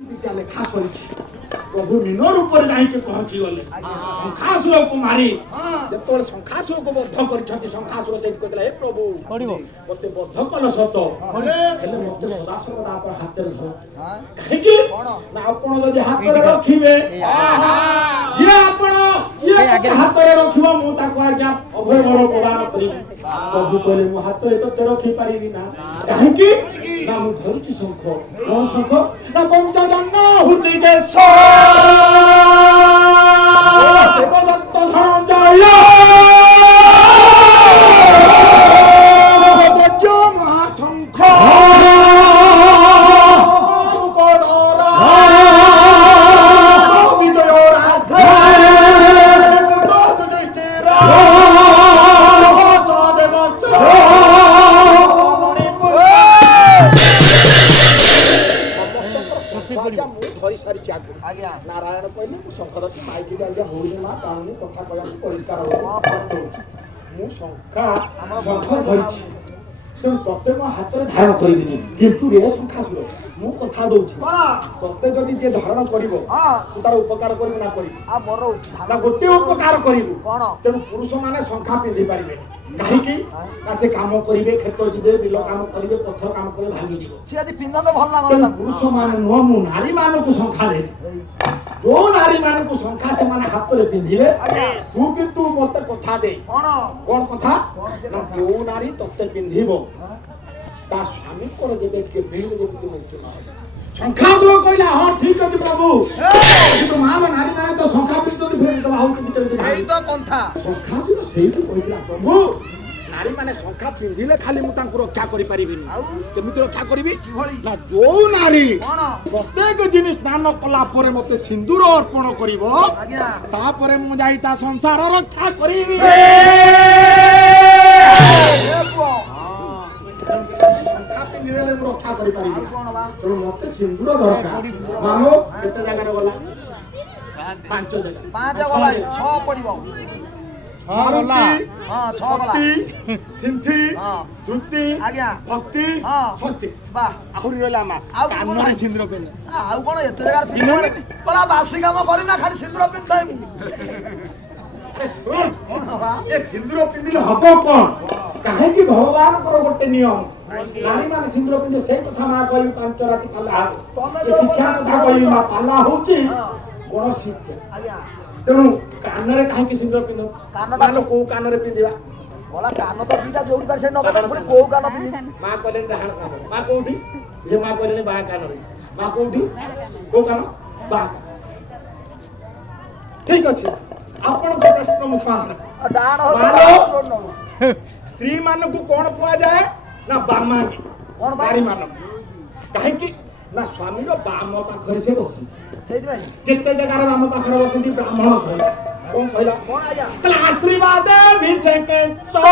विद्यालय खास करी प्रभु मीनो रूप रे जाई के पहुंची गले शंखासुर को मारी जेतोल शंखासुर को बद्ध करिछंती शंखासुर से कहतला हे प्रभु मते बद्ध कल सत हेले मते सदा सर्वदा पर हाथ रे धर काहे कि ना आपण जदी हाथ रे रखिबे जे आपण ये हाथ रे रखिबो मु ताको आज्ञा अभय वर प्रदान करिबी प्रभु कहले मु हाथ रे तो रखि पारिबी ना काहे कि ना मु धरुची शंख कोन शंख ना पंचजन्य हुची के देवदत्त धनंजय गज महाशंख विजय राधा धरी सारी आज्ञा नारायण कहले मु शंख धरती माइक आज्ञा होई ना टाउनी कथा कहया परिष्कार हो मु शंख धरिछि तेणु तते मो हाथ रे धारण करिदिनी किंतु रे शंखासुर मु कथा दउछि तते जदि जे धारण करिवो तू तार उपकार करिवो ना करिवो आ मोर ना गोटे उपकार करिवो कोन तेणु पुरुष माने शंखा पिंधि पारिबे काहे कि ना से काम करिवे खेत जिवे बिल काम करिवे पत्थर काम करे भांगी जिवो से यदि पिंधन भल लागला पुरुष माने नो मु नारी मान को शंखा दे जो नारी मान को शंखा से माने हाथ रे पिंधिबे तू किंतु मते कथा दे कोन कथा ना जो नारी तते पिंधिबो ता स्वामी कर देबे के बेल जेति मुक्ति ना शंखासुर कहला हां ठीक अछि प्रभु तो मान नारी माने तो शंखा पिंधि फेर तो बाहु किति करे सेई तो कंथा शंखासुर सेई तो कहला प्रभु नारी माने शंखा पिंधिले खाली मु तांकु रक्षा करि परिबिनी आ केमिति रक्षा करिवि ना जो नारी प्रत्येक दिन स्नान कला परे मते सिंदूर अर्पण करिवो आज्ञा ता परे मु जाई ता संसार रक्षा करिवि शंखा पिंधिले मु रक्षा करि परिबि कोन बा तो मते सिंदूर दरकार मानो केते जगह गला 5 गला 6 पडिबो गला हां 6 गला सिंथी धृति आज्ञा भक्ति सत्य बा आहुरी रहला मा कान रे सिंदूर पेने आउ कोन एते जगह पिन पला बासी काम करी ना खाली सिंदूर पिनथाय मु ए सिंदूर पिंदिले हबो कोन काहे कि भगवान को गोटे नियम नारी माने सिंदूर पिंदे से कथा मा कहबी 5 राति पाला तमे शिक्षा कथा कहबी मा पाला होची कोन शिक्षा आज्ञा तेणु कान रे काहे कि सिंदूर पिंदो कान को कान रे पिंदिबा बोला कान तो दीटा जोडी पर से नगद पुनी को कान पिंदी मा कहले डाहण कान मा कोठी जे मा कहले बा कान रे मा कोठी को कान बा ठीक अछि आपण को प्रश्न मु समाधान डाहण हो स्त्री मान को कोन पुआ जाए ना बामा की कोन बारी मान काहे कि ना स्वामी रो बाम पाखरे से बसि सेति भाई केते जगह रे बाम पाखरे बसंती ब्राह्मण सही कोन कहला कोन आया तला आशीर्वाद अभिषेक चो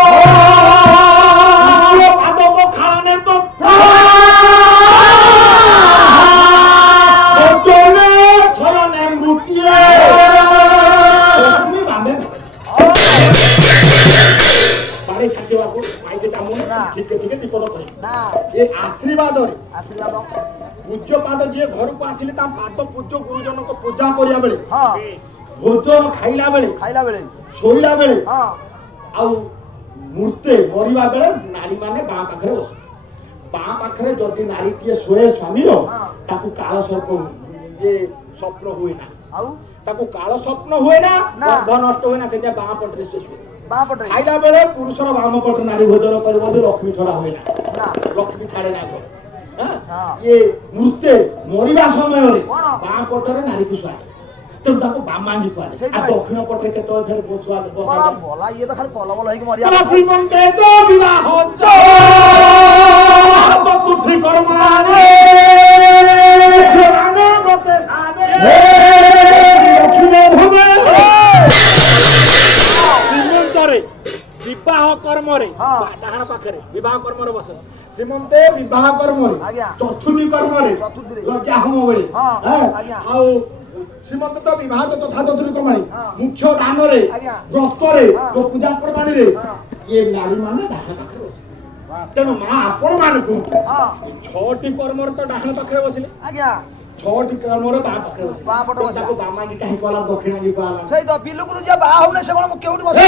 पादो को खाने तो चोले सोने मृत्ये तुम्ही बामे बारे छाटिवा को माइके तामु ठीक है विपद कहि ना ये आशीर्वाद पूज्य पाद जे घर को आसिले ता पाद पूज्य गुरुजन को पूजा करिया बेले हां भोजन खाइला बेले सोइला बेले हां आ मूर्ते मरिबा बेले नारी माने बा पाखरे बस बा पाखरे जदी नारी टिए सोए स्वामी रो ताकू काल सर्प ये स्वप्न हुए ना आउ ताकू काल स्वप्न हुए ना धन नष्ट हुए ना से बा पटरे से बा पटरे खाइला बेले पुरुषर बाम पट नारी भोजन करबो दे लक्ष्मी छड़ा हुए ना लक्ष्मी छाड़े ना को ये मूर्ते मरिबा समय रे बा पटरे नारी को स्वाद तब ताको बामांगी पाले आ दक्षिण पटरे के तो फेर स्वाद बसा बोला ये तो खाली पलबल होई के मरिया श्रीमंते तो विवाह चो तो तुठी करमाने रानो गते साबे दक्षिण भवे श्रीमंतरे विवाह कर्म रे डाहण पाखरे विवाह कर्म रे बसन श्रीमंते विवाह कर्म रे चतुर्थी कर्म रे लज्जा होम बेले आ श्रीमंत तो विवाह तो तथा चतुर्थी कर्म रे मुख्य दान रे व्रत रे पूजा पर्वाणी रे ये नारी माने डाहण पाखरे बस तेणु माँ आपण मान छटी कर्मर तो डाहण पाखे बसिले आज्ञा ଛଅଟି କାମରେ ବାଁ ପାଖରେ ବସିଲା ବାଁ ପଟେ ବସିଲା। ତାକୁ ବାମାଙ୍ଗି କାହିଁ କଲା ଦକ୍ଷିଣାଙ୍ଗି କଲା ସେଇ ତ ବିଲୁକୁରୁ ଯିଏ ବାହା ହଉନି ସେ କଣ ମୁଁ କେଉଁଠି ବସି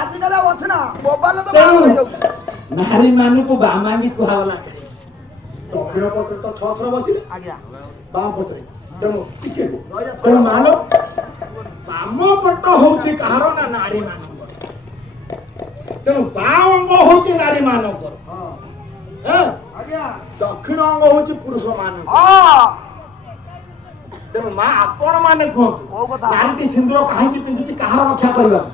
ଆଜିକାଲି ଆଉ ଅଛି ନା ମୋବାଇଲ ତ ବାହା ହେଇଯାଉଛି। ନାରୀ ମାନଙ୍କୁ ବାମାଙ୍ଗି କୁହାଗଲା ଦକ୍ଷିଣ ପଟରେ ତ 6 ଥର ବସିଲେ ଆଜ୍ଞା ବାଁ ପଟରେ ତେଣୁ ଟିକେ ରହିଯା, ତେଣୁ ମାନ ବାମ ପଟ ହଉଛି କାହାର ନା ନାରୀ ମାନଙ୍କର ତେଣୁ ବାଁ ଅଙ୍ଗ ହଉଛି ନାରୀ ମାନଙ୍କର ହଁ ହେଁ? ଆଜ୍ଞା ଦକ୍ଷିଣ ଅଙ୍ଗ ହଉଛି ପୁରୁଷ ମାନଙ୍କର ହଁ ତେଣୁ ମା ଆପଣ ମାନେ କୁହନ୍ତୁ କୋଉ କଥା? ନାରୀଟି ସିନ୍ଦୁର କାହିଁକି ପିନ୍ଧୁଛି କାହାର ରକ୍ଷା କରିବାକୁ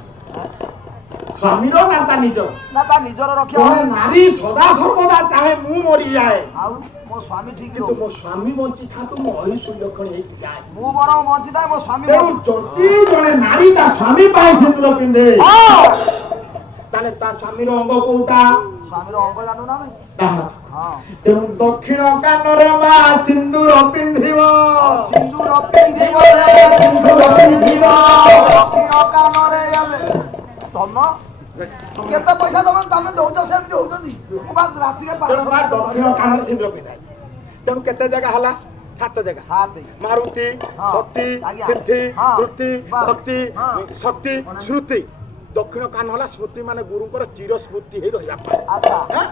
ସ୍ୱାମୀର ନା ତା ନିଜର ନା ତା ନିଜର ରକ୍ଷା ଜଣେ ନାରୀ ସଦା ସର୍ବଦା ଚାହେଁ ମୁଁ ମରିଯାଏ ଆଉ ମୋ ସ୍ୱାମୀ ଠିକ କିନ୍ତୁ ରହୁ ମୋ ସ୍ୱାମୀ ବଞ୍ଚିଥାନ୍ତୁ ମୁଁ ଅହିସୁଲକ୍ଷଣ ହେଇକି ଯାଏ ମୁଁ ବରଂ ବଞ୍ଚିଥାଏ ମୋ ସ୍ୱାମୀ ତେଣୁ ଯଦି ଜଣେ ନାରୀ ତା ସ୍ୱାମୀ ପାଇଁ ସିନ୍ଦୁର ପିନ୍ଧେ ତାହେଲେ ତା ସ୍ୱାମୀର ଅଙ୍ଗ କୋଉଟା ସ୍ୱାମୀର ଅଙ୍ଗ ଜାଣୁ ନା ଆମେ ଡାହାଣ। ହଁ ତେଣୁ ଦକ୍ଷିଣ କାନରେ ମା ସିନ୍ଦୁର ପିନ୍ଧିବ ସିନ୍ଦୁର ପିନ୍ଧିବ ସିନ୍ଦୁର ପିନ୍ଧିବ ଦକ୍ଷିଣ କାନରେ ଆମେ ଧନ କେତେ ପଇସା ଦବ ତମେ ଦଉଛ ସେମିତି ହଉଛନ୍ତି ମୁଁ ବାସ ରାତିରେ ତେଣୁ ମା ଦକ୍ଷିଣ କାନରେ ସିନ୍ଦୁର ପିନ୍ଧାଏ ତେଣୁ କେତେ ଜାଗା ହେଲା 7 ଜାଗା ସାତ ମାରୁତି ହଁ। ସତୀ ଆଜ୍ଞା। ସିଦ୍ଧି ହଁ। ତୃପ୍ତି ବାସ୍। ଭକ୍ତି ହଁ। ଶକ୍ତି ଶ୍ରୁତି ଦକ୍ଷିଣ କାନ ହେଲା ସ୍ମୃତି ମାନେ ଗୁରୁଙ୍କର ଚିର ସ୍ମୃତି ହେଇ ରହିବା ପାଇଁ ଆଚ୍ଛା ହାଁ?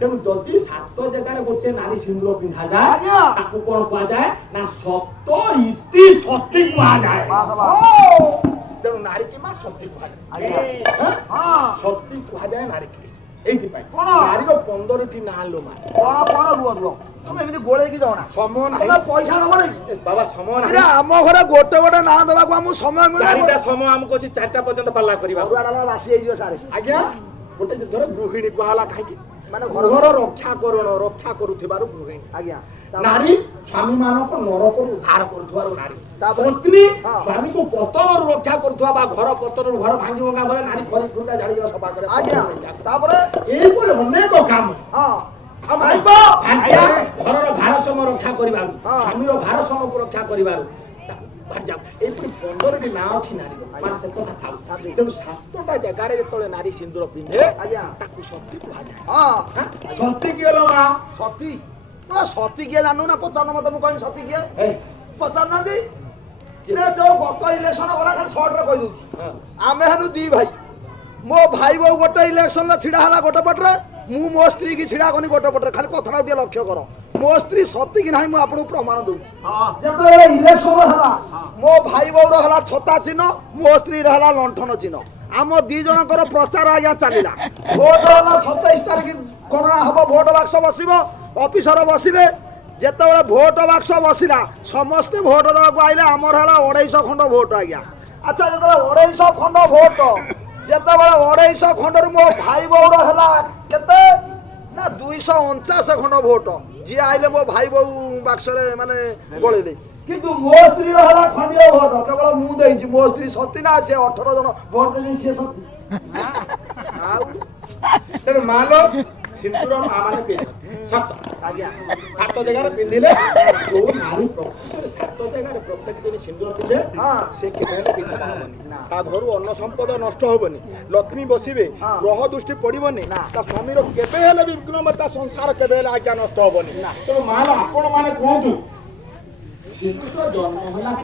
ତେଣୁ ଯଦି 7 ଜାଗାରେ ଗୋଟେ ନାରୀ ସିନ୍ଦୁର ପିନ୍ଧାଯାଏ ଆଜ୍ଞା। ତାକୁ କଣ କୁହାଯାଏ ନା ସତ ଇତି ସତୀ କୁହାଯାଏ ବାସ ବାସ ତେଣୁ ନାରୀ କି ମା ସତୀ କୁହାଯାଏ ଆଜ୍ଞା ହାଁ? ହଁ ସତୀ କୁହାଯାଏ ନାରୀ କି ଏଇଥିପାଇଁ କଣ? ନାରୀର 15ଟି ନାଁ ଲୋ ମା କଣ କଣ ରୁହ ତମେ ଏମିତି ଗୋଳେଇକି ଯାଉନା ସମୟ ନାହିଁ ତମେ ପଇସା ନବ ନାଇଁ ଏ ବାବା ସମୟ ଇରେ ନାହିଁ ଆମ ଘରେ ଗୋଟେ ନାଁ ଦେବାକୁ ଆମକୁ ସମୟ ମିଳେ ଚାରିଟା ସମୟ ଆମକୁ ଅଛି 4ଟା ପର୍ଯ୍ୟନ୍ତ ପାଲା କରିବା ଅରୁଆ ଡାଲମା ବାସି ହେଇଯିବ ସାରେ ଆଜ୍ଞା ଗୋଟେ ଧର ଗୃହିଣୀ କୁହାହେଲା କାହିଁକି ମାନେ ଘର ରକ୍ଷା କରୁଥିବାରୁ ଗୃହିଣୀ ଆଜ୍ଞା ନାରୀ ସ୍ୱାମୀ ମାନଙ୍କ ନରକରୁ ଉଦ୍ଧାର କରୁଥିବାରୁ ନାରୀ ତାପରେ? ପତ୍ନୀ ହଁ। ସ୍ୱାମୀକୁ ପତନରୁ ରକ୍ଷା କରୁଥିବା ବା ଘର ପତନରୁ ଘର ଭାଙ୍ଗି ଭଙ୍ଗା ଗଲେ ନାରୀ ଖରି ଖୁରିକା ଝାଡ଼ିକି ସଫା କରେ ଆଜ୍ଞା ତାପରେ ଏଇଭଳି ଅନେକ କାମ ହଁ ଆଉ ଭାଇପ ଭାର୍ଯ୍ୟା ଘରର ଭାରସାମ୍ୟ ରକ୍ଷା କରିବାରୁ ହଁ। ସ୍ୱାମୀର ଭାରସାମ୍ୟକୁ ରକ୍ଷା କରିବାରୁ ଭାର୍ଯ୍ୟା ଏଇପରି 15ଟି ନାଁ ଅଛି ନାରୀର ମା ସେ କଥା ଥାଉ ସାଥୀ। ତେଣୁ 7ଟା ଜାଗାରେ ଯେତେବେଳେ ନାରୀ ସିନ୍ଦୁର ପିନ୍ଧେ ଆଜ୍ଞା ତାକୁ ସତୀ କୁହାଯାଏ ହଁ ହାଁ? ସତୀ କିଏ ଲୋ ମା ସତୀ ପୁରା ସତୀ କିଏ ଜାଣୁ ନା ପଚାରୁନ ମତେ ମୁଁ କହିବି ସତୀ କିଏ ଏ, ପଚାରୁନାହାନ୍ତି ଯୋଉ ଗତ ଇଲେକ୍ସନ ଗଲା ଖାଲି ସର୍ଟରେ କହିଦଉଛି ହଁ। ଆମେ ହେଲୁ 2 ଭାଇ ମୋ ଭାଇ ବୋଉ ଗୋଟେ ଇଲେକ୍ସନରେ ଛିଡା ହେଲା ଗୋଟେ ପଟରେ ମୁଁ ମୋ ସ୍ତ୍ରୀ କି ଛିଡା କନି ଗୋଟେ ପଟରେ ଖାଲି କଥାଟା ଟିକେ ଲକ୍ଷ୍ୟ କର ମୋ ସ୍ତ୍ରୀ ସତୀ କି ନାହିଁ ମୁଁ ଆପଣଙ୍କୁ ପ୍ରମାଣ ଦଉଛି ଯେତେବେଳେ ଇଲେକ୍ସନ ହେଲା ମୋ ଭାଇ ବୋଉର ହେଲା ଛତା ଚିହ୍ନ ମୋ ସ୍ତ୍ରୀର ହେଲା ଲଣ୍ଠନ ଚିହ୍ନ ଆମ 2 ଜଣଙ୍କର ପ୍ରଚାର ଆଜ୍ଞା ଚାଲିଲା ଭୋଟ ହେଲା 27 ତାରିଖ ଗଣନା ହବ ଭୋଟ ବାକ୍ସ ବସିବ ଅଫିସର ବସିଲେ ଯେତେବେଳେ ଭୋଟ ବାକ୍ସ ବସିଲା ସମସ୍ତେ ଭୋଟ ଦେବାକୁ ଆଇଲେ ଆମର ହେଲା 250 ଖଣ୍ଡ ଭୋଟ ଆଜ୍ଞା ଆଚ୍ଛା ଯେତେବେଳେ 250 ଖଣ୍ଡ ଭୋଟ ଯେତେବେଳେ 250 ଖଣ୍ଡରୁ ମୋ ଭାଇ ବୋଉର ହେଲା କେତେ ନା 249 ଖଣ୍ଡ ଭୋଟ ଯିଏ ଆଇଲେ ମୋ ଭାଇ ବୋଉ ବାକ୍ସରେ ମାନେ ଗଳେଇଲେ କିନ୍ତୁ ମୋ ସ୍ତ୍ରୀର ହେଲା ଖଣ୍ଡିଏ ଭୋଟ କେବଳ ମୁଁ ଦେଇଛି ମୋ ସ୍ତ୍ରୀ ସତୀ ନା ସେ 18 ଜଣ ଭୋଟ ଦେଲି ସିଏ ସତୀ ଆଉ ତେଣୁ ମାଲୋ ସିନ୍ଦୁର ମା ମାନେ ପିନ୍ଧନ୍ତି ସତ ଆଜ୍ଞା 7 ଜାଗାରେ ପିନ୍ଧିଲେ ଯୋଉ ନାରୀ ପ୍ରକୃତରେ 7 ଜାଗାରେ ପ୍ରତ୍ୟେକ ଦିନ ସିନ୍ଦୁର ପିନ୍ଧେ ହଁ। ସେ କେବେ ହେଲେ ବିଧବା ହବନି ନା। ତା ଘରୁ ଅନ୍ନ ସମ୍ପଦ ନଷ୍ଟ ହବନି ଲକ୍ଷ୍ମୀ ବସିବେ ହଁ। ଗ୍ରହ ଦୃଷ୍ଟି ପଡିବନି ନା। ତା ସ୍ୱାମୀର କେବେ ହେଲେ ବିଘ୍ନ ତା ସଂସାର କେବେ ହେଲେ ଆଜ୍ଞା ନଷ୍ଟ ହବନି ନା। ତେଣୁ ମାଲୋ ଆପଣ ମାନେ କୁହନ୍ତୁ ସିନ୍ଦୁର ଜନ୍ମ ହେଲା